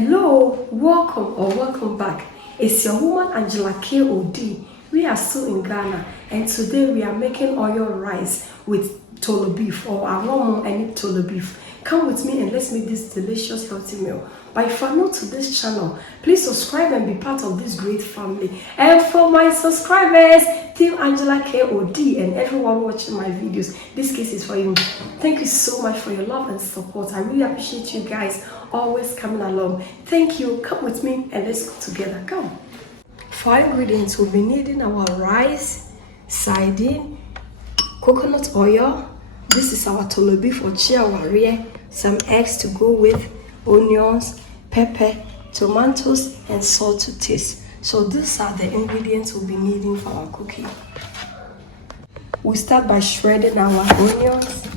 Hello, welcome back. It's your woman Angela KOD. We are still in Ghana, and today we are making oil rice with Tooloo Beef, or Angwamo and Tooloo Beef. Come with me and let's make this delicious healthy meal. But if you're new to this channel, please subscribe and be part of this great family. And for my subscribers, Team Angela KOD and everyone watching my videos, this case is for you. Thank you so much for your love and support. I really appreciate you guys always coming along. Thank you. Come with me and let's go together. Come. For our ingredients, we'll be needing our rice, sardine, coconut oil. This is our Tooloo Beef or chia warrior. Some eggs to go with, onions, pepper, tomatoes, and salt to taste. So these are the ingredients we'll be needing for our cooking. We'll start by shredding our onions.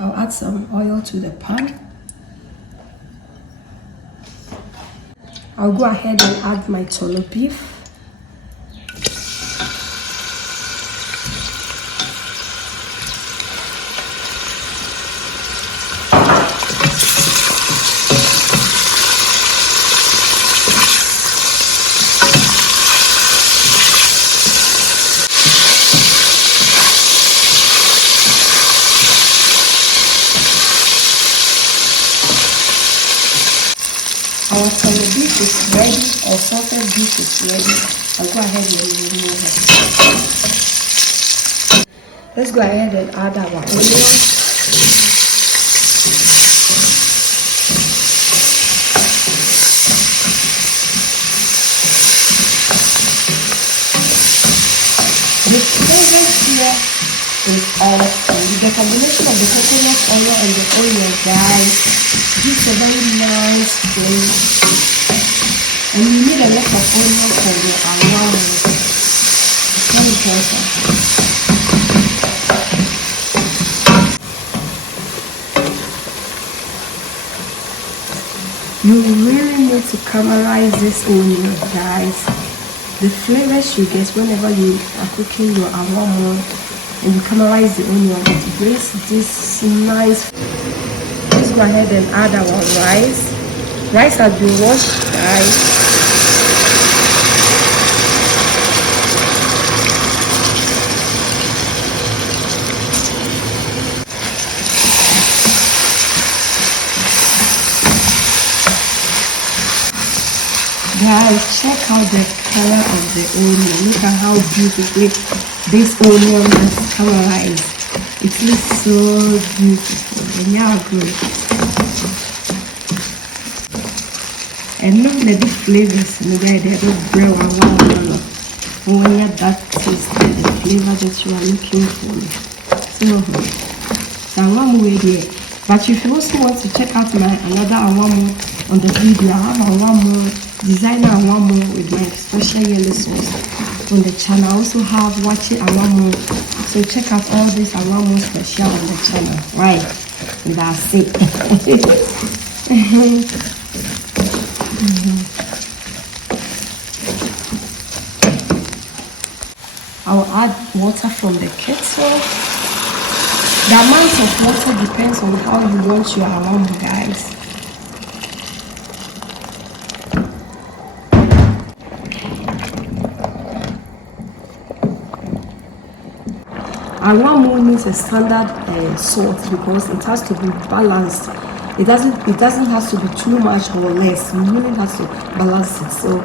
I'll add some oil to the pan. I'll go ahead and add my Tooloo Beef. Our Tooloo Beef is ready, or salted beef is ready. I'll go ahead and remove it. Let's go ahead and add our onion. The flavor here is awesome. The combination of the coconut oil and the onion, guys, gives a very nice flavor. And you need a lot of onion for the Angwamo. It's very important. You really need to caramelize this onion, guys. The flavors you get whenever you are cooking your Angwamo and you caramelize the onion, it brings this nice. Let's go ahead and add our rice. Rice has been washed, guys. Guys, check out the color of the onion. Look at how beautifully this onion is colorized. It looks so beautiful. And yeah, good. And look at the flavors in the way they don't brew and when you that taste, the flavor that you are looking for. So Angwamo way there. But if you also want to check out my another Angwamo on the video, I have Angwamo, designer Angwamo with my special yellow sauce on the channel. I also have watching Angwamo. So check out all this Angwamo special on the channel. Right. And that's it. I'll add water from the kettle. The amount of water depends on how you want your Angwamo, guys. Angwamo needs a standard salt because it has to be balanced. It doesn't have to be too much or less. You really have to balance it. So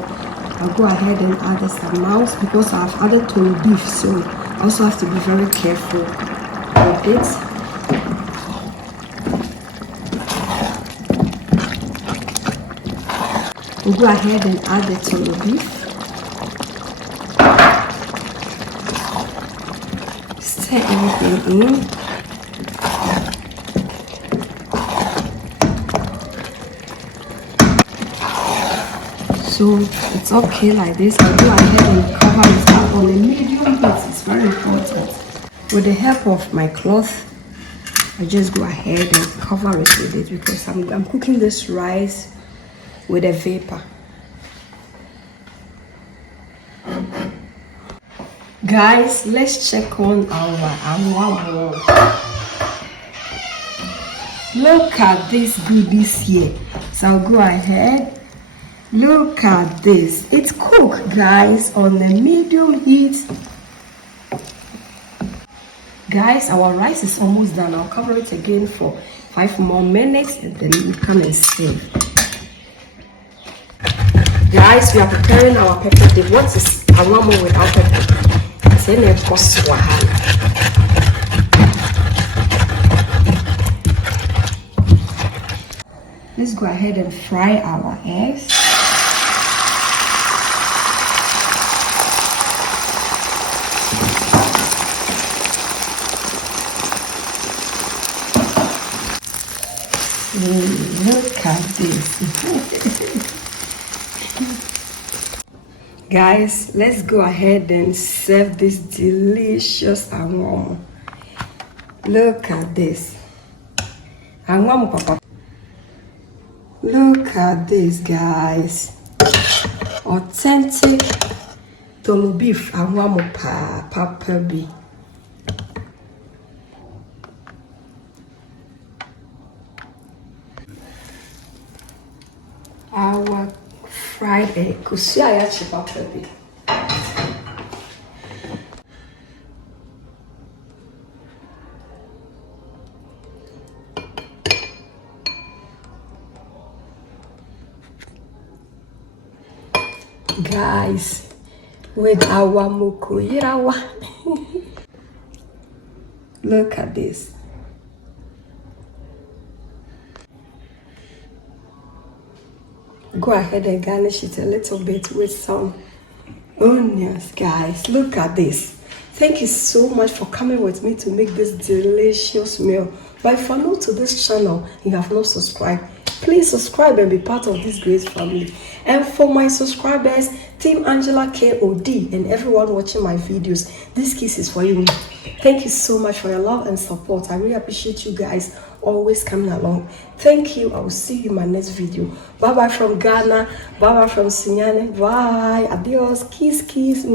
I'll go ahead and add this amount because I've added Tooloo Beef, so I also have to be very careful with it. We'll go ahead and add the Tooloo Beef. Stir everything in. So it's okay like this. I'll go ahead and cover it up on a medium heat. It's very important. With the help of my cloth, I just go ahead and cover it with it because I'm cooking this rice with a vapor. Guys, let's check on our Angwamo. Look at this goodies here. So I'll go ahead. Look at this. It's cooked, guys, on the medium heat. Guys, our rice is almost done. I'll cover it again for 5 more minutes and then we come and serve. Guys, we are preparing our pepper dip. What is Angwamo without pepper? Let's go ahead and fry our eggs. Look at this. Guys, let's go ahead and serve this delicious Angwamo. Look at this. Angwamo papa. Look at this, guys. Authentic Tooloo Beef Angwamo papa be. Our fried egg. Kusia papa be. Guys, with our mukuirawa. Look at this. Go ahead and garnish it a little bit with some onions, guys. Look at this. Thank you so much for coming with me to make this delicious meal. But if you're new to this channel, you have not subscribed, please subscribe and be part of this great family. And for my subscribers, Team Angela KOD and everyone watching my videos, this kiss is for you. Thank you so much for your love and support. I really appreciate you guys always coming along. Thank you. I will see you in my next video. Bye bye from Ghana. Bye bye from Sinyane. Bye. Adios. Kiss, kiss.